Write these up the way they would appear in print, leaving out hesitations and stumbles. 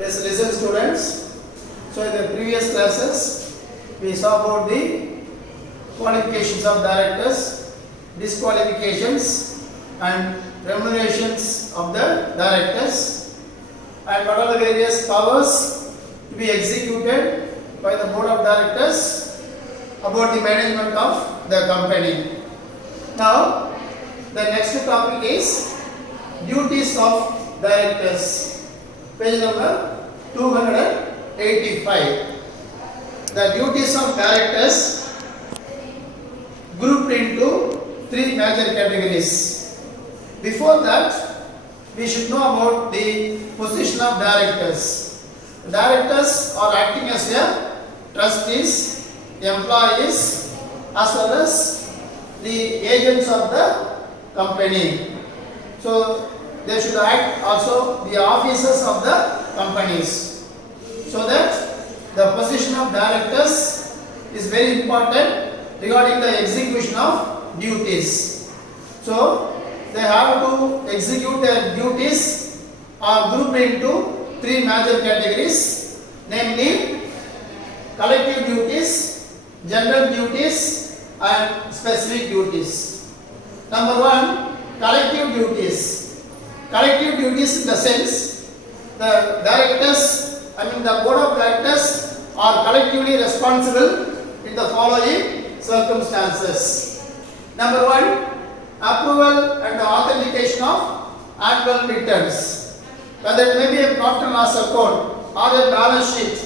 Yes, listen students. So in the previous classes, we saw about the qualifications of directors, disqualifications and remunerations of the directors, and what are the various powers to be executed by the board of directors about the management of the company. Now, the next topic is duties of directors. Page number 285. The duties of directors grouped into three major categories. Before that, we should know about the position of directors. Directors are acting as a trustees, employees, as well as the agents of the company. So they should act also the officers of the companies. So that the position of directors is very important regarding the execution of duties. So they have to execute their duties are grouped into three major categories, namely collective duties, general duties and specific duties. Number one, collective duties. Collective duties in the sense the board of directors are collectively responsible in the following circumstances. Number one, approval and authentication of annual returns, whether it may be a profit and loss account or a balance sheet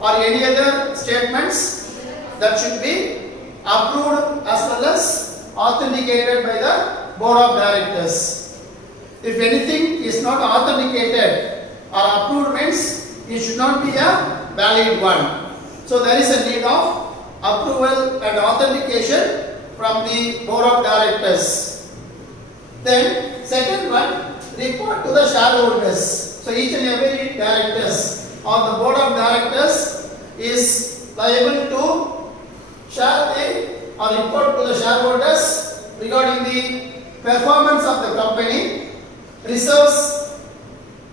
or any other statements that should be approved as well as authenticated by the board of directors. If anything is not authenticated or approved means it should not be a valid one. So there is a need of approval and authentication from the board of directors. Then second one, report to the shareholders. So each and every directors or the board of directors is liable to share or report to the shareholders regarding the performance of the company, reserves,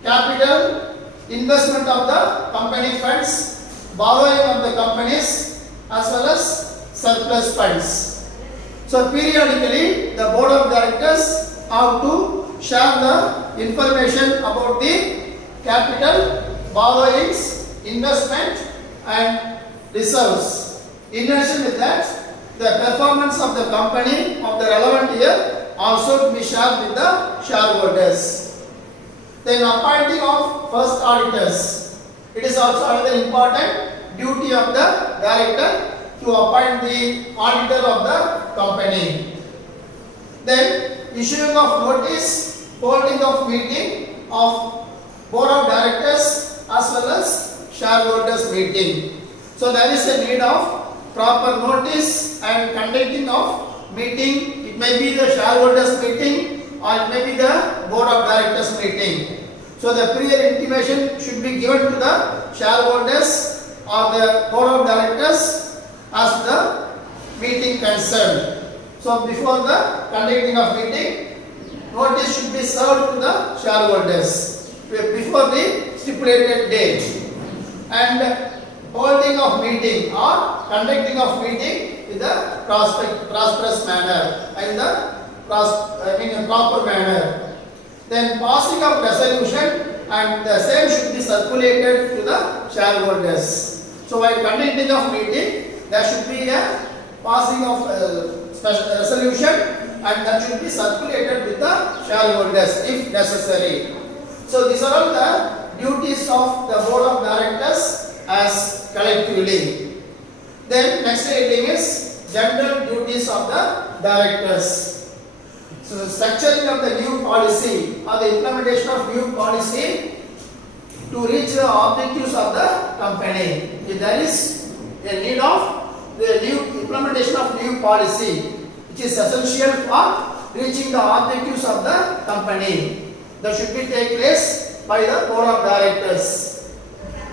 capital, investment of the company funds, borrowing of the companies as well as surplus funds. So periodically the board of directors have to share the information about the capital, borrowings, investment and reserves. In addition with that, the performance of the company of the relevant year also to be shared with the shareholders. Then appointing of first auditors. It is also another important duty of the director to appoint the auditor of the company. Then issuing of notice, holding of meeting of board of directors as well as shareholders meeting. So there is a need of proper notice and conducting of meeting. It may be the shareholders meeting or it may be the board of directors meeting. So the prior intimation should be given to the shareholders or the board of directors as the meeting concerned. So before the conducting of meeting, notice should be served to the shareholders before the stipulated date. And holding of meeting or conducting of meeting in the prosperous manner and in a proper manner. Then passing of resolution and the same should be circulated to the shareholders. So while conducting of meeting, there should be a passing of resolution and that should be circulated with the shareholders if necessary. So these are all the duties of the board of directors as collectively. Then next heading is general duties of the directors. So the structuring of the new policy or the implementation of new policy to reach the objectives of the company. If there is a need of the new implementation of new policy which is essential for reaching the objectives of the company, that should be take place by the board of directors.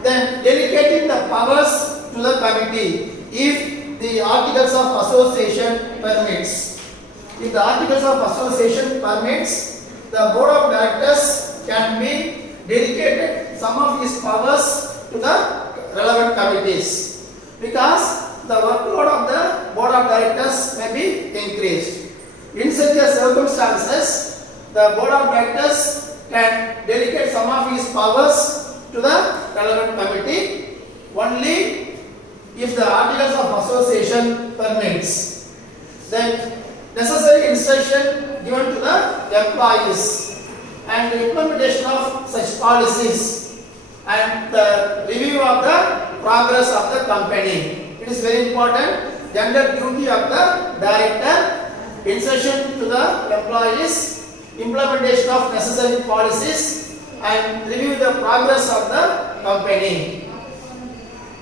Then delegating the powers to the committee if the articles of association permits. If the articles of association permits, the board of directors can be dedicated some of his powers to the relevant committees, because the workload of the board of directors may be increased. In such a circumstances, the board of directors can delegate some of his powers to the relevant committee only if the articles of association permits. Then necessary instruction given to the employees and the implementation of such policies and the review of the progress of the company. It is very important. General duty of the director, instruction to the employees, implementation of necessary policies and review the progress of the company.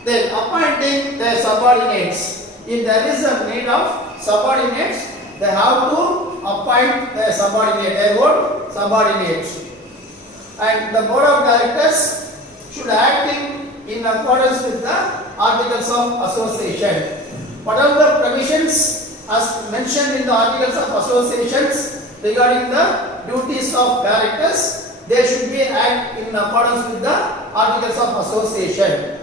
Then appointing the subordinates. If there is a need of subordinates, they have to appoint the subordinate, their own subordinate. And the board of directors should act in accordance with the articles of association. Whatever the provisions as mentioned in the articles of associations regarding the duties of directors, they should be act in accordance with the articles of association.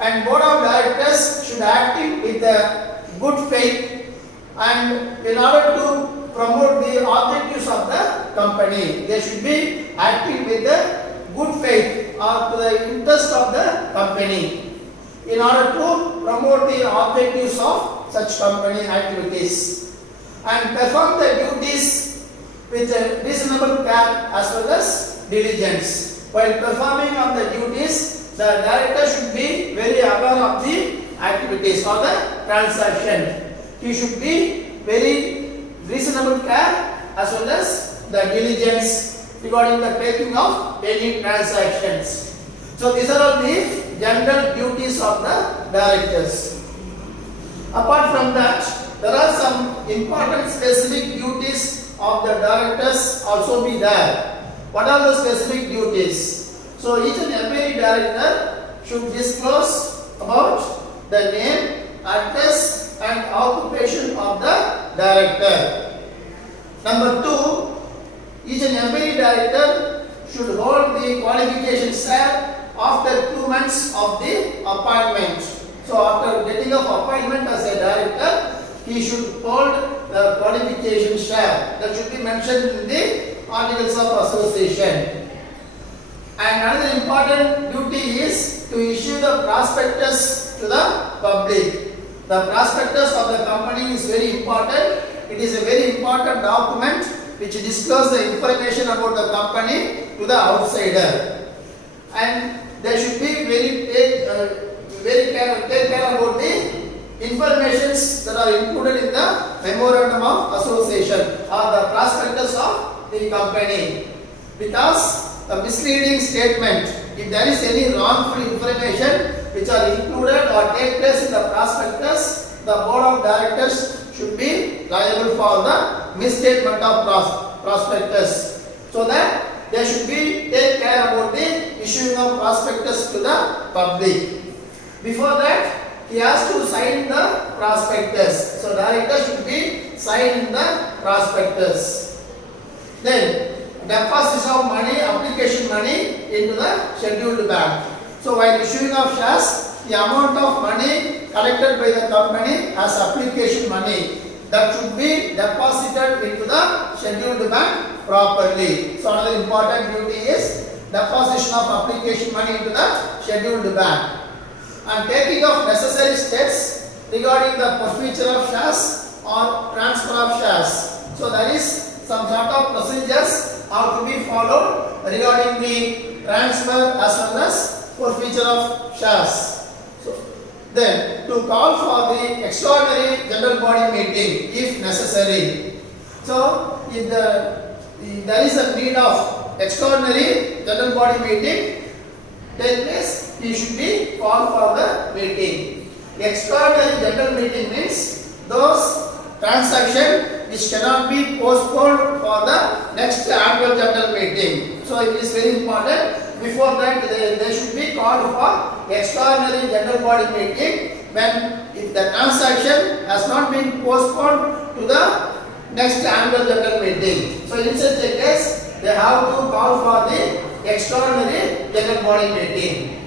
And board of directors should act with the good faith and in order to promote the objectives of the company. They should be acting with the good faith or to the interest of the company in order to promote the objectives of such company activities and perform the duties with a reasonable care as well as diligence. While performing of the duties, the director should be very aware of the activities or the transaction. He should be very reasonable care as well as the diligence regarding the taking of any transactions. So these are all the general duties of the directors. Apart from that, there are some important specific duties of the directors also be there. What are the specific duties? So each and every director should disclose about the name, address and occupation of the director. Number 2, each and every director should hold the qualification share after 2 months of the appointment. So after getting of appointment as a director, he should hold the qualification share. That should be mentioned in the articles of association. And another important duty is to issue the prospectus to the public. The prospectus of the company is very important. It is a very important document which discloses the information about the company to the outsider. And they should be take care about the informations that are included in the memorandum of association or the prospectus of the company. Because a misleading statement, if there is any wrongful information which are included or take place in the prospectus, the board of directors should be liable for the misstatement of prospectus. So that they should be take care about the issuing of prospectus to the public. Before that, he has to sign the prospectus. So director should be signing the prospectus. Then deposit of money, application money into the scheduled bank. So while issuing of shares, the amount of money collected by the company as application money that should be deposited into the scheduled bank properly. So another important duty is deposition of application money into the scheduled bank and taking of necessary steps regarding the forfeiture of shares or transfer of shares. So there is some sort of procedures are to be followed regarding the transfer as well as forfeiture of shares. So then to call for the extraordinary general body meeting if necessary. So if there is a need of extraordinary general body meeting take place, he should be called for the meeting. Extraordinary general meeting means those transactions which cannot be postponed for the next annual general meeting. So it is very important. Before that, they should be called for extraordinary general body meeting when if the transaction has not been postponed to the next annual general meeting. So in such a case, they have to call for the extraordinary general body meeting.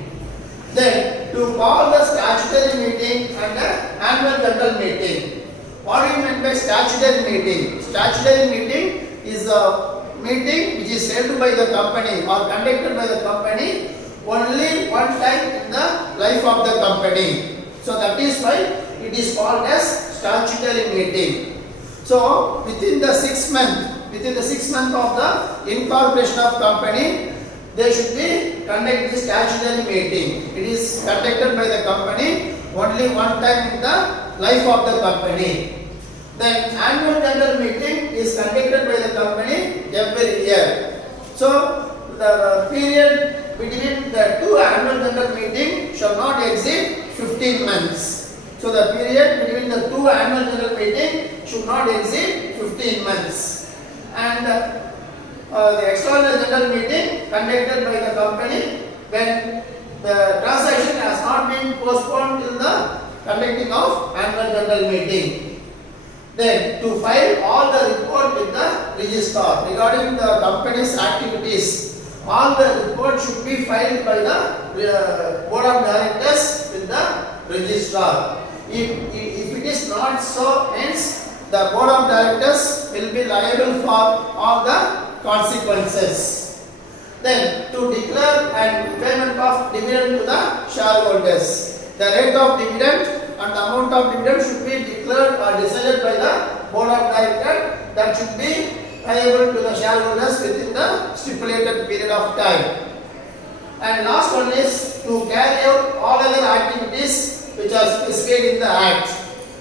Then to call the statutory meeting and the annual general meeting. What do you mean by statutory meeting? Statutory meeting is a meeting which is held by the company or conducted by the company only one time in the life of the company. So that is why it is called as statutory meeting. So within the 6 month of the incorporation of company, they should be conduct the statutory meeting. It is conducted by the company only one time in the life of the company. Then annual general meeting is conducted by the company every year. So the period between the two annual general meeting shall not exceed 15 months. So the period between the two annual general meeting should not exceed 15 months. And the extraordinary general meeting conducted by the company when the transaction has not been postponed till the conducting of annual general meeting. Then to file all the report with the registrar regarding the company's activities. All the report should be filed by the board of directors with the registrar. If it is not so, means the board of directors will be liable for all the consequences. Then to declare and payment of dividend to the shareholders. The rate of dividend and the amount of dividend should be declared or decided by the board of directors. That should be payable to the shareholders within the stipulated period of time. And last one is to carry out all other activities which are specified in the Act.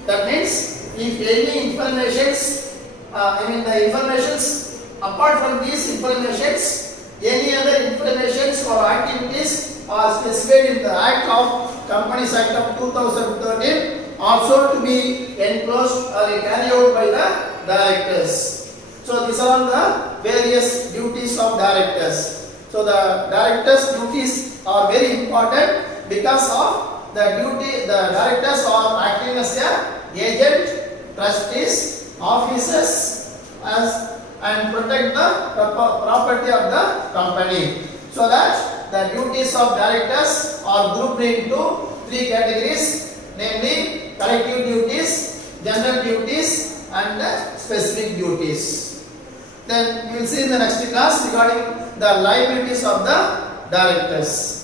That means if any informations, the informations apart from these informations, any other informations or activities are specified in the Act of Companies Act of 2013 also to be enclosed or carried out by the directors. So these are the various duties of directors. So the directors' duties are very important because of the directors are acting as a agent, trustees, officers and protect the property of the company. So that the duties of directors are grouped into 3 categories, namely collective duties, general duties and specific duties. Then we will see in the next class regarding the liabilities of the directors.